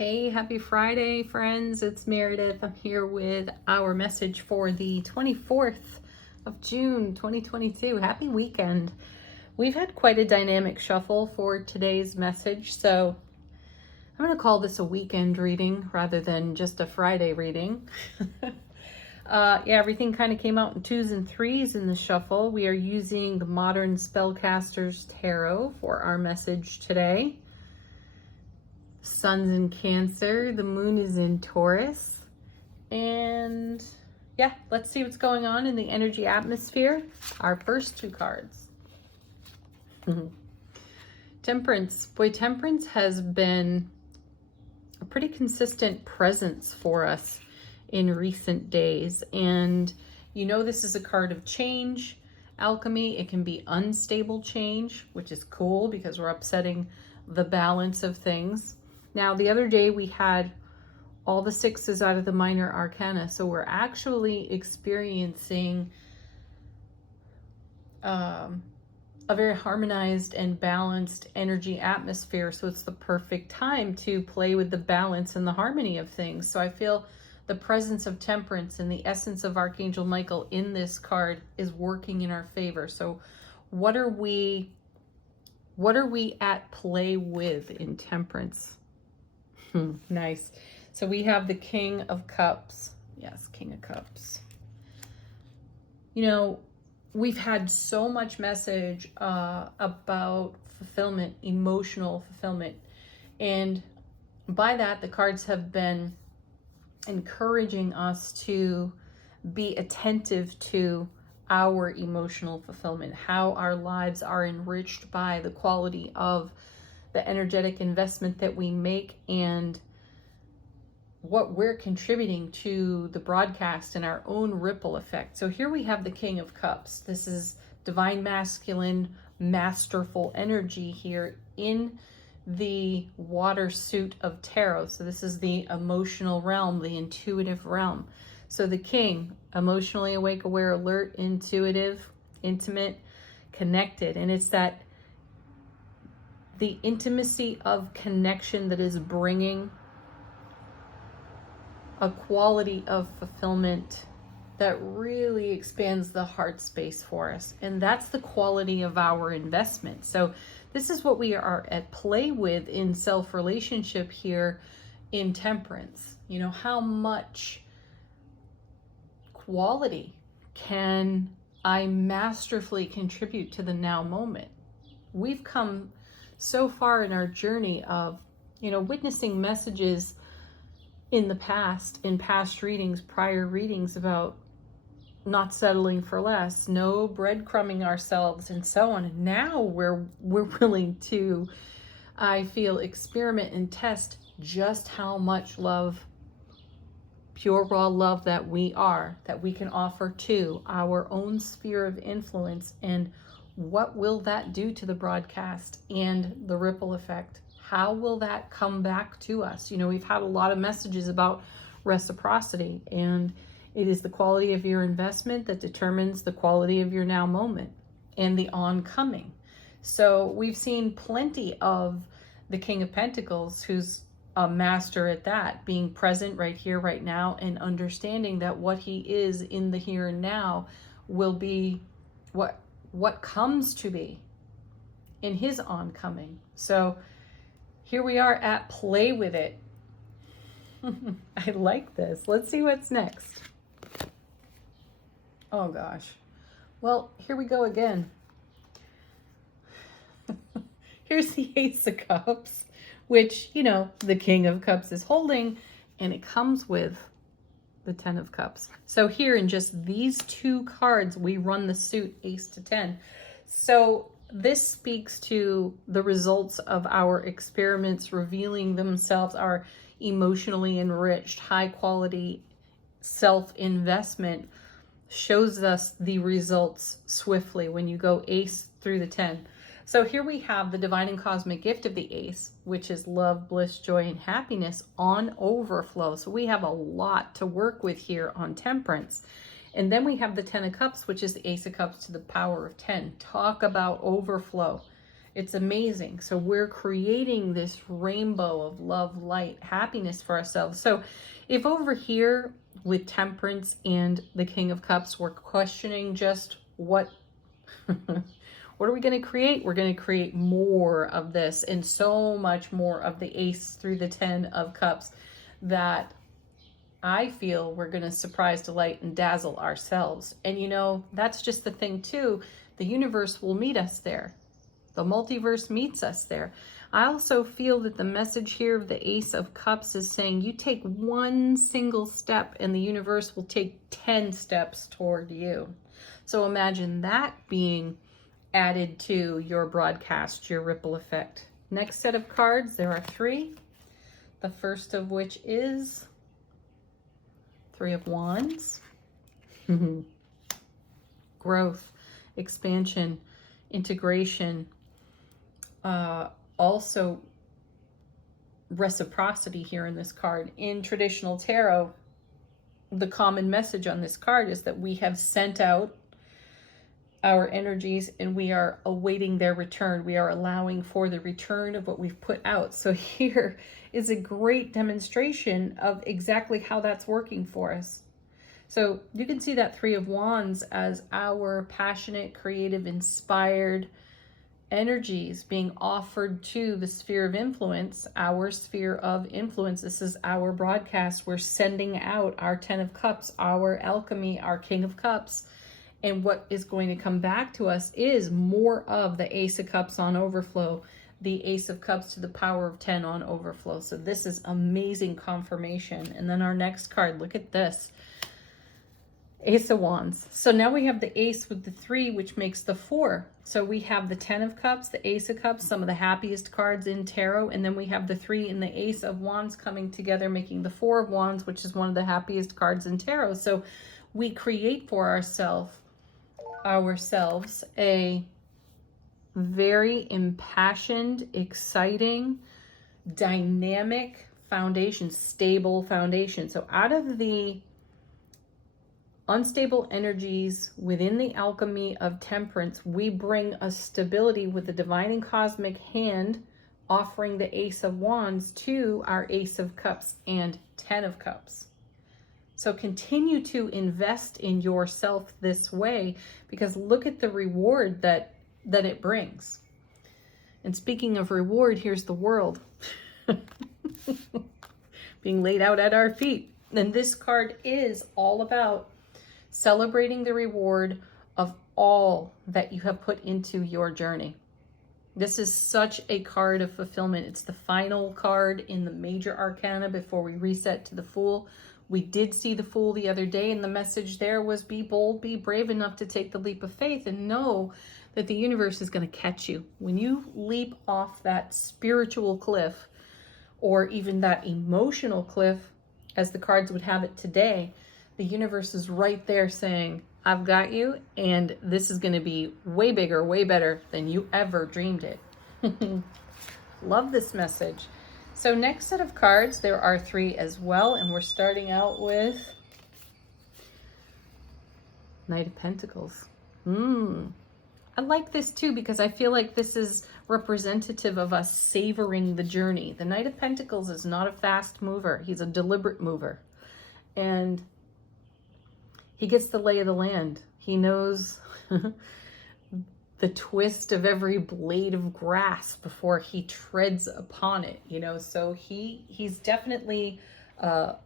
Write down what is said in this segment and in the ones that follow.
Hey, happy Friday, friends. It's Meredith. I'm here with our message for the 24th of June, 2022. Happy weekend. We've had quite a dynamic shuffle for today's message, so I'm going to call this a weekend reading rather than just a Friday reading. Everything kind of came out in 2s and 3s in the shuffle. We are using the Modern Spellcasters Tarot for our message today. Sun's in Cancer, the moon is in Taurus, and let's see what's going on in the energy atmosphere. Our first two cards. Temperance. Boy, Temperance has been a pretty consistent presence for us in recent days, and this is a card of change, alchemy. It can be unstable change, which is cool because we're upsetting the balance of things. Now, the other day we had all the 6s out of the minor arcana, so we're actually experiencing a very harmonized and balanced energy atmosphere. So it's the perfect time to play with the balance and the harmony of things. So I feel the presence of Temperance and the essence of Archangel Michael in this card is working in our favor. So what are we at play with in Temperance? Nice. So we have the King of Cups. Yes, King of Cups. We've had so much message about fulfillment, emotional fulfillment. And by that, the cards have been encouraging us to be attentive to our emotional fulfillment, how our lives are enriched by the quality of the energetic investment that we make and what we're contributing to the broadcast and our own ripple effect. So here we have the King of Cups. This is divine masculine, masterful energy here in the water suit of tarot. So this is the emotional realm, the intuitive realm. So the King, emotionally awake, aware, alert, intuitive, intimate, connected. And it's that the intimacy of connection that is bringing a quality of fulfillment that really expands the heart space for us. And that's the quality of our investment. So this is what we are at play with in self-relationship here in Temperance. How much quality can I masterfully contribute to the now moment? We've come so far in our journey of, witnessing messages in the past, in past readings, prior readings about not settling for less, no breadcrumbing ourselves, and so on. And now we're willing to, I feel, experiment and test just how much love, pure raw love that we can offer to our own sphere of influence, and what will that do to the broadcast and the ripple effect? How will that come back to us? We've had a lot of messages about reciprocity, and it is the quality of your investment that determines the quality of your now moment and the oncoming. So we've seen plenty of the King of Pentacles, who's a master at that, being present right here, right now, and understanding that what he is in the here and now will be what comes to be in his oncoming. So here we are at play with it. I like this. Let's see what's next. Oh gosh. Well, here we go again. Here's the Ace of Cups, which, the King of Cups is holding, and it comes with the 10 of Cups. So here in just these two cards, we run the suit Ace to 10. So this speaks to the results of our experiments revealing themselves, our emotionally enriched, high quality self-investment shows us the results swiftly when you go Ace through the 10. So here we have the divine and cosmic gift of the Ace, which is love, bliss, joy, and happiness on overflow. So we have a lot to work with here on Temperance. And then we have the 10 of Cups, which is the Ace of Cups to the power of 10. Talk about overflow. It's amazing. So we're creating this rainbow of love, light, happiness for ourselves. So if over here with Temperance and the King of Cups, we're questioning just what are we going to create? We're going to create more of this and so much more of the Ace through the 10 of Cups that I feel we're going to surprise, delight, and dazzle ourselves. And you know, that's just the thing too. The universe will meet us there. The multiverse meets us there. I also feel that the message here of the Ace of Cups is saying you take one single step and the universe will take 10 steps toward you. So imagine that being added to your broadcast, your ripple effect. Next set of cards, there are 3. The first of which is 3 of Wands. Growth, expansion, integration, also reciprocity here in this card. In traditional tarot, the common message on this card is that we have sent out our energies and we are awaiting their return. We are allowing for the return of what we've put out. So here is a great demonstration of exactly how that's working for us. So you can see that 3 of Wands as our passionate, creative, inspired energies being offered to the sphere of influence, our sphere of influence. This is our broadcast. We're sending out our 10 of Cups, our alchemy, our King of Cups. And what is going to come back to us is more of the Ace of Cups on overflow, the Ace of Cups to the power of 10 on overflow. So this is amazing confirmation. And then our next card, look at this. Ace of Wands. So now we have the Ace with the 3, which makes the 4. So we have the 10 of Cups, the Ace of Cups, some of the happiest cards in tarot. And then we have the 3 and the Ace of Wands coming together, making the 4 of Wands, which is one of the happiest cards in tarot. So we create for ourselves a very impassioned, exciting, dynamic foundation, stable foundation. So out of the unstable energies within the alchemy of Temperance, we bring a stability with the divine and cosmic hand, offering the Ace of Wands to our Ace of Cups and 10 of Cups. So continue to invest in yourself this way, because look at the reward that it brings. And speaking of reward, here's the world being laid out at our feet. And this card is all about celebrating the reward of all that you have put into your journey. This is such a card of fulfillment. It's the final card in the major arcana before we reset to the Fool. We did see the Fool the other day, and the message there was be bold, be brave enough to take the leap of faith and know that the universe is going to catch you. When you leap off that spiritual cliff, or even that emotional cliff, as the cards would have it today, the universe is right there saying, I've got you, and this is going to be way bigger, way better than you ever dreamed it. Love this message. So next set of cards, there are 3 as well, and we're starting out with Knight of Pentacles. I like this too, because I feel like this is representative of us savoring the journey. The Knight of Pentacles is not a fast mover. He's a deliberate mover. And he gets the lay of the land. He knows the twist of every blade of grass before he treads upon it, you know. So he's definitely a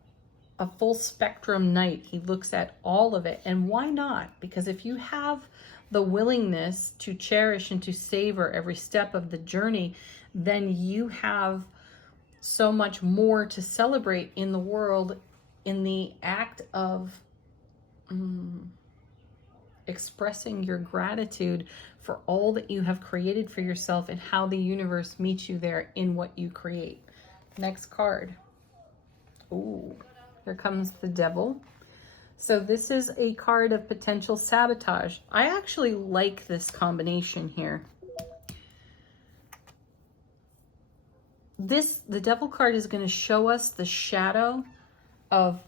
full spectrum knight. He looks at all of it. And why not? Because if you have the willingness to cherish and to savor every step of the journey, then you have so much more to celebrate in the world, in the act of expressing your gratitude for all that you have created for yourself and how the universe meets you there in what you create. Next card. Ooh, here comes the Devil. So this is a card of potential sabotage. I actually like this combination here. The Devil card is going to show us the shadow of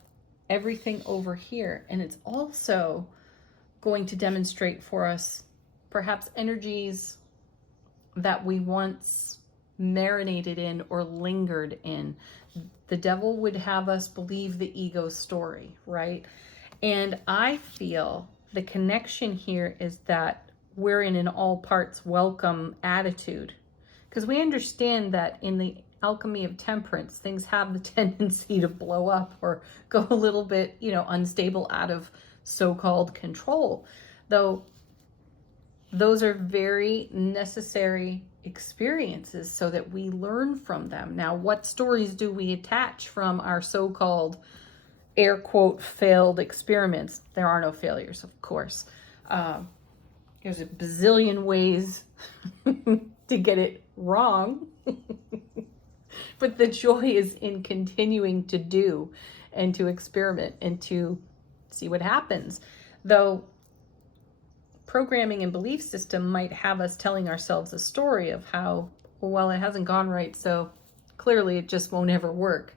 everything over here, and it's also going to demonstrate for us perhaps energies that we once marinated in or lingered in. The devil would have us believe the ego story, right? And I feel the connection here is that we're in an all parts welcome attitude, because we understand that in the alchemy of temperance, things have the tendency to blow up or go a little bit, unstable, out of so-called control. Though those are very necessary experiences so that we learn from them. Now, what stories do we attach from our so-called air quote failed experiments? There are no failures, of course. There's a bazillion ways to get it wrong. But the joy is in continuing to do and to experiment and to see what happens. Though programming and belief system might have us telling ourselves a story of how, well, it hasn't gone right, so clearly it just won't ever work.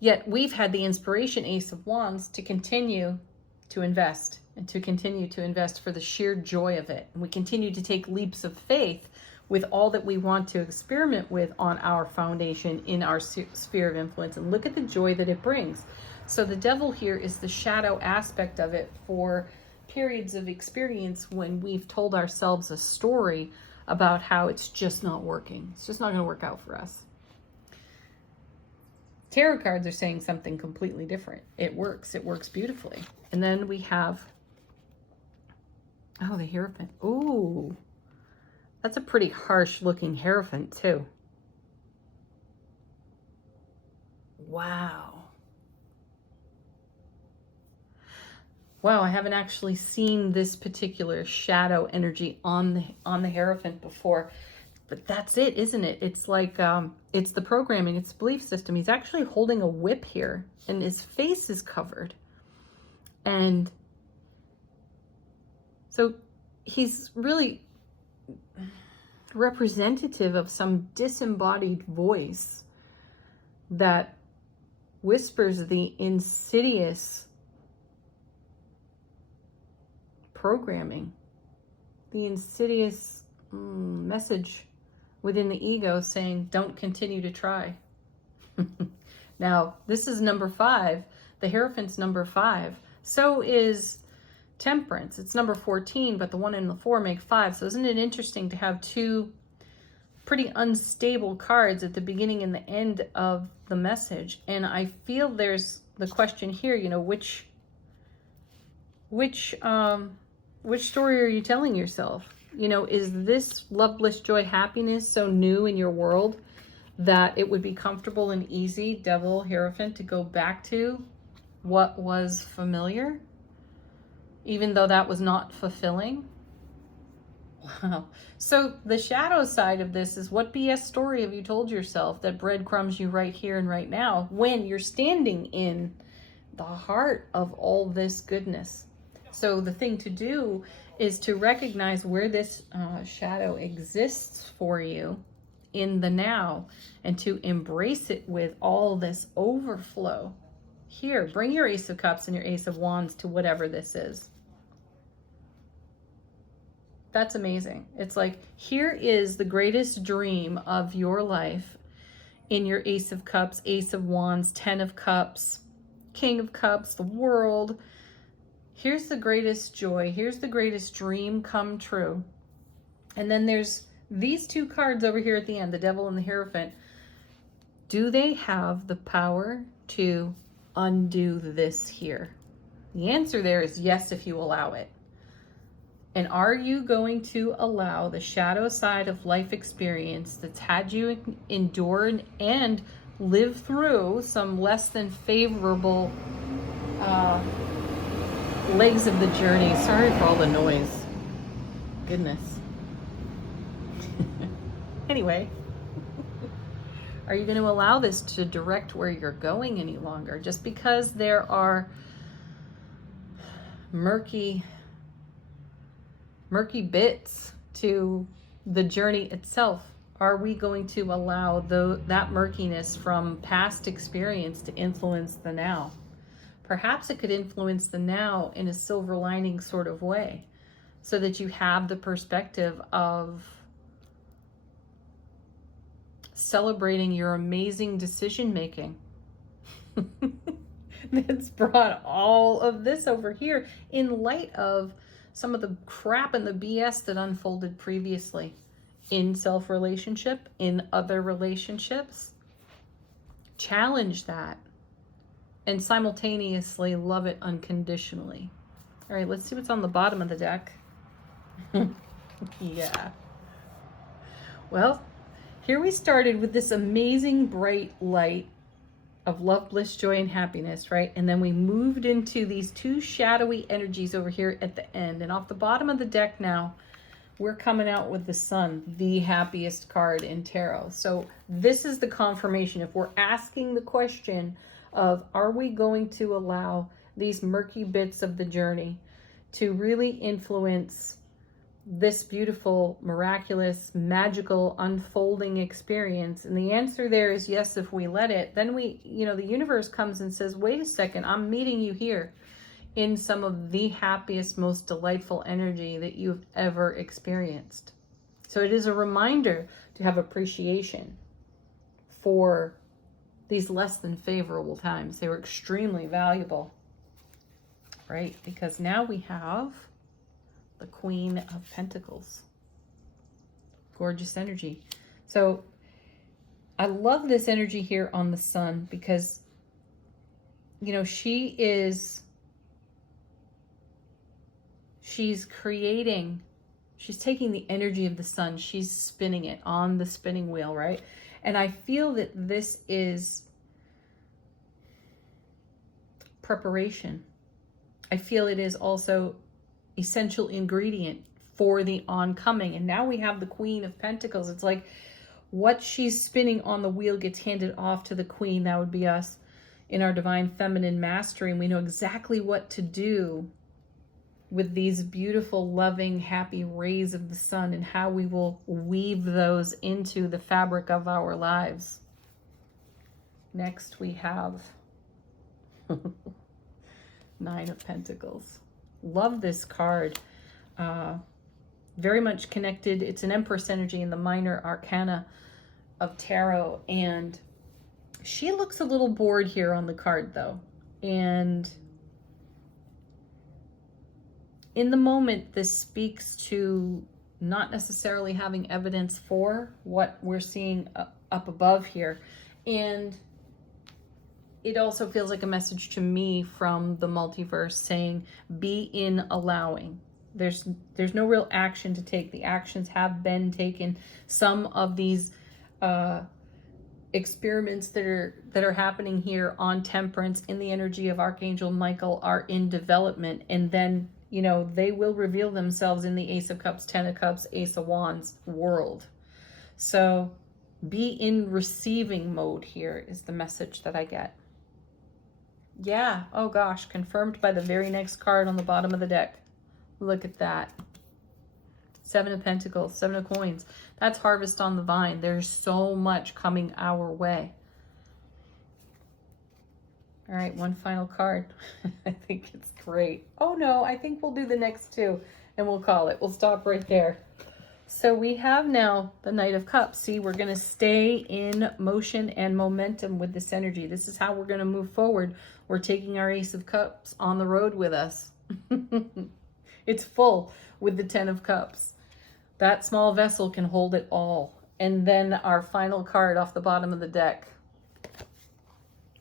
Yet we've had the inspiration, Ace of Wands, to continue to invest and to continue to invest for the sheer joy of it. And we continue to take leaps of faith with all that we want to experiment with on our foundation in our sphere of influence. And look at the joy that it brings. So the devil here is the shadow aspect of it for periods of experience when we've told ourselves a story about how it's just not working. It's just not going to work out for us. Tarot cards are saying something completely different. It works beautifully. And then we have, the Hierophant. Ooh, that's a pretty harsh looking Hierophant too. Wow. Wow, I haven't actually seen this particular shadow energy on the Hierophant before. But that's it, isn't it? It's like, it's the programming, it's the belief system. He's actually holding a whip here, and his face is covered. And so he's really representative of some disembodied voice that whispers the insidious programming, the insidious message within the ego saying, don't continue to try. Now, this is number 5. The Hierophant's number 5. So is Temperance. It's number 14, but the 1 and the 4 make 5. So isn't it interesting to have two pretty unstable cards at the beginning and the end of the message? And I feel there's the question here, which story are you telling yourself? Is this love, bliss, joy, happiness so new in your world that it would be comfortable and easy, Devil, Hierophant, to go back to what was familiar, even though that was not fulfilling? Wow. So the shadow side of this is, what BS story have you told yourself that breadcrumbs you right here and right now when you're standing in the heart of all this goodness? So the thing to do is to recognize where this shadow exists for you in the now, and to embrace it with all this overflow. Here, bring your Ace of Cups and your Ace of Wands to whatever this is. That's amazing. It's like, here is the greatest dream of your life in your Ace of Cups, Ace of Wands, 10 of Cups, King of Cups, the world. Here's the greatest joy. Here's the greatest dream come true. And then there's these two cards over here at the end, the Devil and the Hierophant. Do they have the power to undo this here? The answer there is yes, if you allow it. And are you going to allow the shadow side of life experience that's had you endure and live through some less than favorable legs of the journey? Sorry for all the noise. Goodness. Anyway, are you going to allow this to direct where you're going any longer? Just because there are murky bits to the journey itself, are we going to allow that murkiness from past experience to influence the now? Perhaps it could influence the now in a silver lining sort of way, so that you have the perspective of celebrating your amazing decision making. That's brought all of this over here in light of some of the crap and the BS that unfolded previously in self-relationship, in other relationships. Challenge that and simultaneously love it unconditionally. All right, let's see what's on the bottom of the deck. Yeah. Well, here we started with this amazing bright light of love, bliss, joy, and happiness, right? And then we moved into these two shadowy energies over here at the end. And off the bottom of the deck now, we're coming out with the Sun, the happiest card in tarot. So this is the confirmation. If we're asking the question of, are we going to allow these murky bits of the journey to really influence this beautiful, miraculous, magical, unfolding experience? And the answer there is yes, if we let it. Then we, the universe comes and says, wait a second, I'm meeting you here in some of the happiest, most delightful energy that you've ever experienced. So it is a reminder to have appreciation for these less than favorable times. They were extremely valuable, right? Because now we have the Queen of Pentacles. Gorgeous energy. So I love this energy here on the Sun because, she's creating, she's taking the energy of the Sun, she's spinning it on the spinning wheel, right? And I feel that this is preparation. I feel it is also essential ingredient for the oncoming. And now we have the Queen of Pentacles. It's like what she's spinning on the wheel gets handed off to the Queen. That would be us in our divine feminine mastery. And we know exactly what to do with these beautiful, loving, happy rays of the Sun and how we will weave those into the fabric of our lives. Next we have Nine of Pentacles. Love this card. Very much connected. It's an Empress energy in the minor arcana of tarot. And she looks a little bored here on the card though. And in the moment, this speaks to not necessarily having evidence for what we're seeing up above here. And it also feels like a message to me from the multiverse saying, be in allowing. There's no real action to take. The actions have been taken. Some of these experiments that are happening here on Temperance in the energy of Archangel Michael are in development. And then, they will reveal themselves in the Ace of Cups, Ten of Cups, Ace of Wands world. So be in receiving mode here is the message that I get. Yeah, oh gosh, confirmed by the very next card on the bottom of the deck. Look at that. Seven of Pentacles, Seven of Coins. That's harvest on the vine. There's so much coming our way. All right, one final card. I think it's great. Oh no, I think we'll do the next two and we'll call it. We'll stop right there. So we have now the Knight of Cups. See, we're going to stay in motion and momentum with this energy. This is how we're going to move forward. We're taking our Ace of Cups on the road with us. It's full with the Ten of Cups. That small vessel can hold it all. And then our final card off the bottom of the deck.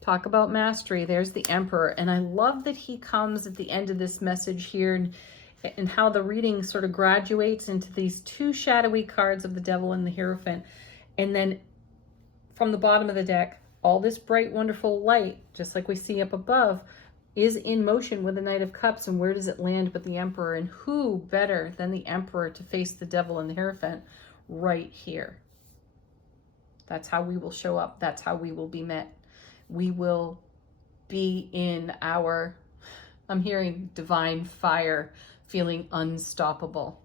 Talk about mastery. There's the Emperor. And I love that he comes at the end of this message here and how the reading sort of graduates into these two shadowy cards of the Devil and the Hierophant. And then from the bottom of the deck, all this bright, wonderful light, just like we see up above, is in motion with the Knight of Cups. And where does it land with the Emperor? And who better than the Emperor to face the Devil and the Hierophant? Right here. That's how we will show up. That's how we will be met. We will be in our, I'm hearing divine fire, feeling unstoppable.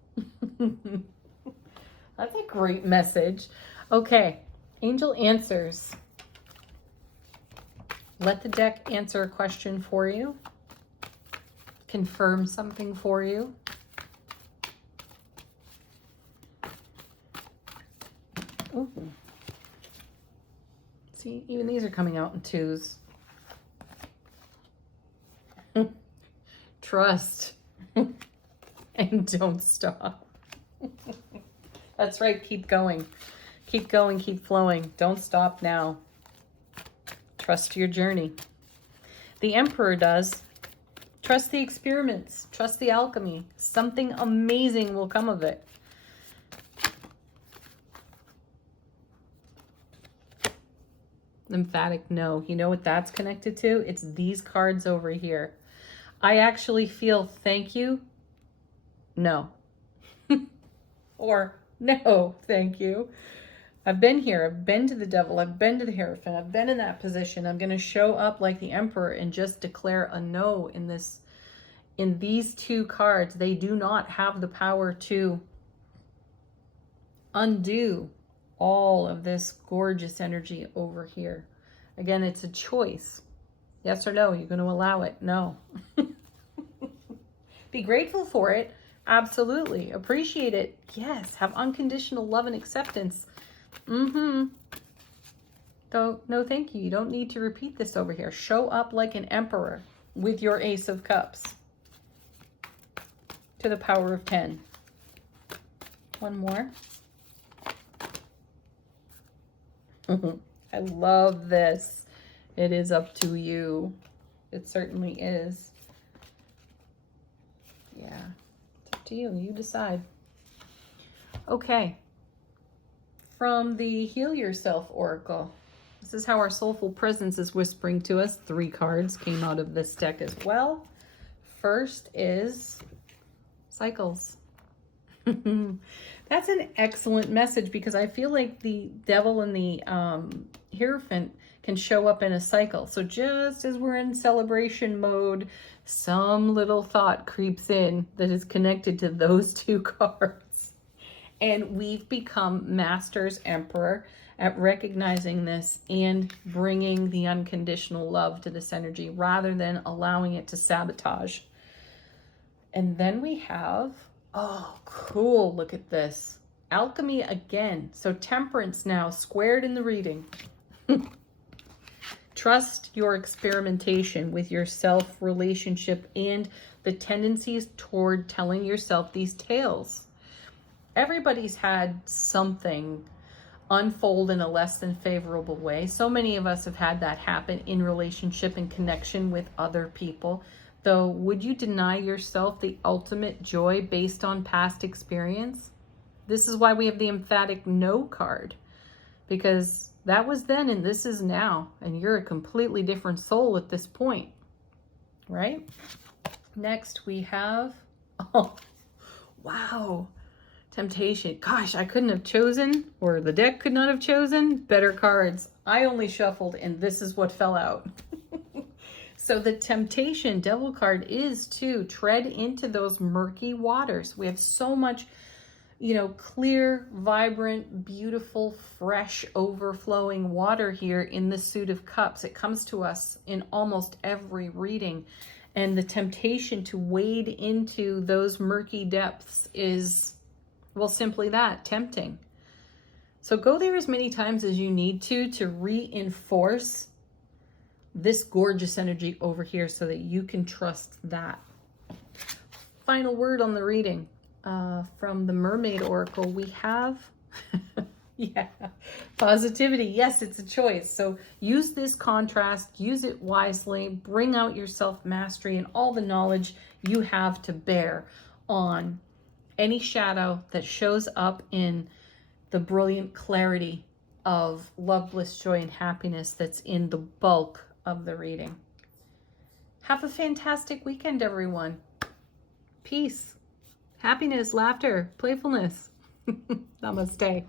That's a great message. Okay, angel answers. Let the deck answer a question for you. Confirm something for you. Ooh. See, even these are coming out in twos. Trust and don't stop. That's right. Keep going. Keep going. Keep flowing. Don't stop now. Trust your journey. The Emperor does. Trust the experiments. Trust the alchemy. Something amazing will come of it. Emphatic no. You know what that's connected to? It's these cards over here. I actually feel thank you. No. Or no, thank you. I've been here. I've been to the Devil. I've been to the Hierophant. I've been in that position. I'm going to show up like the Emperor and just declare a no in this. In these two cards, they do not have the power to undo all of this gorgeous energy over here. Again, it's a choice. Yes or no? You're going to allow it? No. Be grateful for it. Absolutely. Appreciate it. Yes. Have unconditional love and acceptance. So, no, thank you. You don't need to repeat this over here. Show up like an emperor with your Ace of Cups. To the power of 10. One more. I love this. It is up to you. It certainly is. Yeah, it's up to you. You decide. Okay. From the Heal Yourself Oracle. This is how our soulful presence is whispering to us. 3 cards came out of this deck as well. First is cycles. That's an excellent message because I feel like the Devil and the Hierophant can show up in a cycle. So just as we're in celebration mode, some little thought creeps in that is connected to those 2 cards. And we've become Masters Emperor at recognizing this and bringing the unconditional love to this energy rather than allowing it to sabotage. And then we have, oh, cool, look at this. Alchemy again. So temperance now squared in the reading. Trust your experimentation with yourself, relationship, and the tendencies toward telling yourself these tales. Everybody's had something unfold in a less than favorable way. So many of us have had that happen in relationship and connection with other people. Though, would you deny yourself the ultimate joy based on past experience? This is why we have the emphatic no card. Because that was then and this is now. And you're a completely different soul at this point. Right? Next we have, oh, wow. Temptation. Gosh, I couldn't have chosen, or the deck could not have chosen better cards. I only shuffled and this is what fell out. So the Temptation Devil card is to tread into those murky waters. We have so much, clear, vibrant, beautiful, fresh, overflowing water here in the Suit of Cups. It comes to us in almost every reading. And the temptation to wade into those murky depths is, well, simply that, tempting. So go there as many times as you need to reinforce this gorgeous energy over here so that you can trust that. Final word on the reading. From the Mermaid Oracle, we have, positivity. Yes, it's a choice. So use this contrast, use it wisely, bring out your self-mastery and all the knowledge you have to bear on any shadow that shows up in the brilliant clarity of love, bliss, joy, and happiness that's in the bulk of the reading. Have a fantastic weekend, everyone. Peace, happiness, laughter, playfulness. Namaste.